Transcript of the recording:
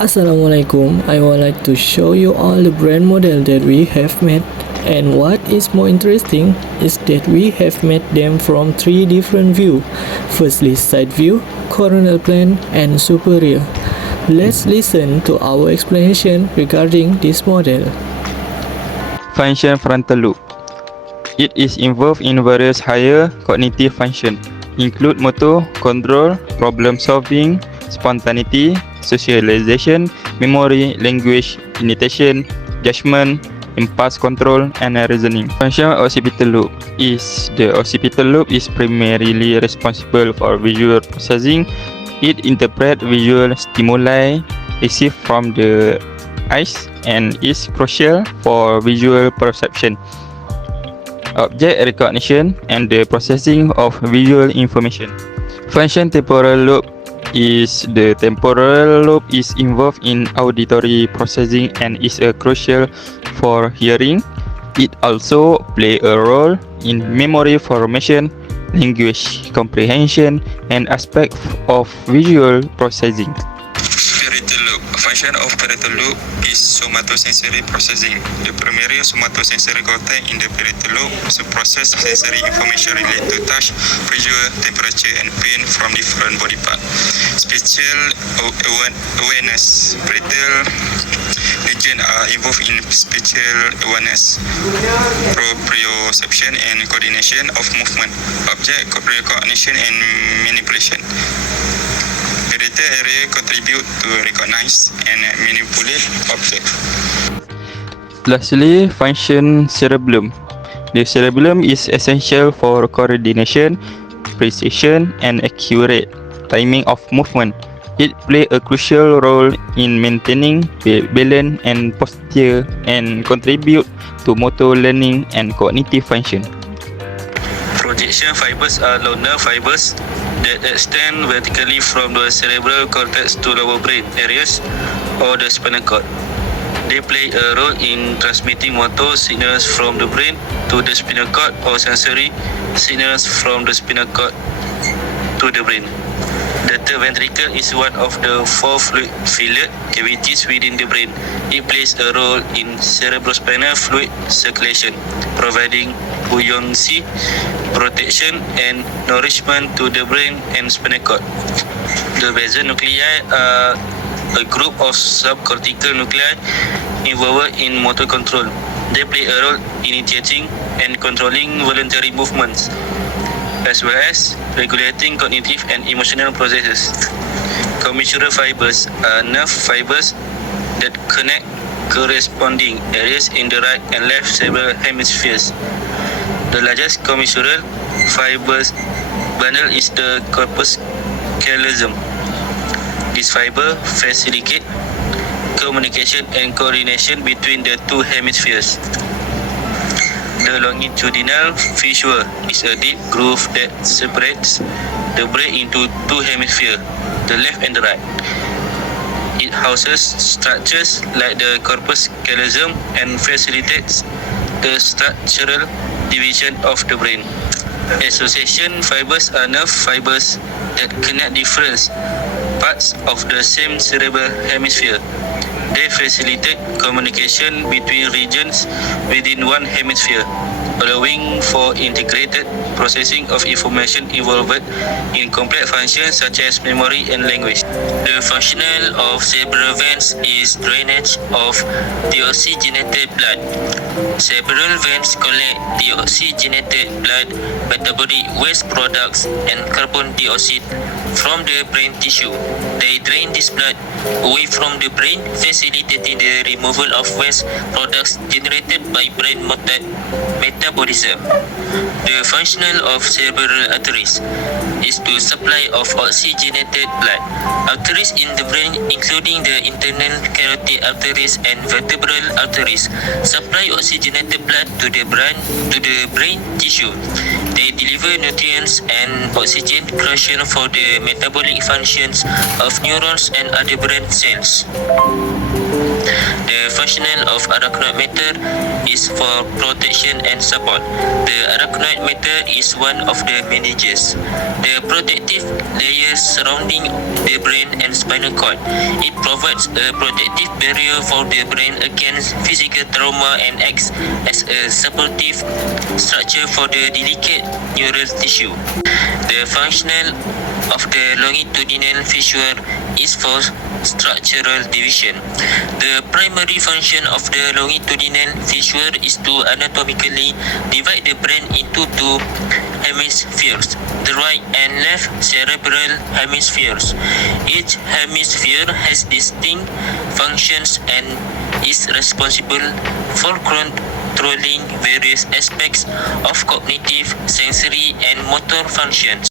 Assalamualaikum. I would like to show you all the brand model that we have made, and what is more interesting is that we have made them from 3 different views. Firstly, side view, coronal plane, and superior. Let's listen to our explanation regarding this model. Function frontal lobe. It is involved in various higher cognitive functions, include motor, control, problem solving, spontaneity, socialization, memory, language, imitation, judgment, impulse control, and reasoning. Function of occipital lobe is the occipital lobe is primarily responsible for visual processing. It interprets visual stimuli received from the eyes and is crucial for visual perception, object recognition, and the processing of visual information. Function temporal lobe is the temporal lobe is involved in auditory processing and is crucial for hearing. It also plays a role in memory formation, language comprehension, and aspects of visual processing. Parietal lobe. Function of parietal lobe is somatosensory processing. The primary somatosensory cortex in the parietal lobe process sensory information related to touch, pressure, temperature, and pain from different body parts. Spatial awareness. Parietal region are involved in spatial awareness, proprioception, and coordination of movement, object recognition, and manipulation. Parietal area contribute to recognize and manipulate objects. Lastly, function cerebellum. The cerebellum is essential for coordination, precision, and accurate timing of movement. It plays a crucial role in maintaining balance and posture and contribute to motor learning and cognitive function. Projection fibers are longer fibers that extend vertically from the cerebral cortex to lower brain areas or the spinal cord. They play a role in transmitting motor signals from the brain to the spinal cord or sensory signals from the spinal cord to the brain. The third ventricle is one of the 4 fluid-filled cavities within the brain. It plays a role in cerebrospinal fluid circulation, providing buoyancy, protection, and nourishment to the brain and spinal cord. The basal nuclei are a group of subcortical nuclei involved in motor control. They play a role in initiating and controlling voluntary movements, as well as regulating cognitive and emotional processes. Commissural fibers are nerve fibers that connect corresponding areas in the right and left cerebral hemispheres. The largest commissural fibers bundle is the corpus callosum. This fiber facilitates communication and coordination between the 2 hemispheres. The longitudinal fissure is a deep groove that separates the brain into 2 hemispheres, the left and the right. It houses structures like the corpus callosum and facilitates the structural division of the brain. Association fibers are nerve fibers that connect different parts of the same cerebral hemisphere. They facilitate communication between regions within one hemisphere, allowing for integrated processing of information involved in complex functions such as memory and language. The functional of cerebral veins is drainage of deoxygenated blood. Cerebral veins collect deoxygenated blood, metabolic waste products, and carbon dioxide from the brain tissue. They drain this blood away from the brain, facilitating the removal of waste products generated by brain metabolism. The function of cerebral arteries is to supply of oxygenated blood. Arteries in the brain, including the internal carotid arteries and vertebral arteries, supply oxygenated blood to the brain tissue. They deliver nutrients and oxygen crucial for the metabolic functions of neurons and other brain cells. The The functional of arachnoid matter is for protection and support. The arachnoid matter is one of the managers. The protective layer surrounding the brain and spinal cord. It provides a protective barrier for the brain against physical trauma and acts as a supportive structure for the delicate neural tissue. The functional of the longitudinal fissure is for structural division. The primary function of the longitudinal fissure is to anatomically divide the brain into two hemispheres, the right and left cerebral hemispheres. Each hemisphere has distinct functions and is responsible for controlling various aspects of cognitive, sensory and motor functions.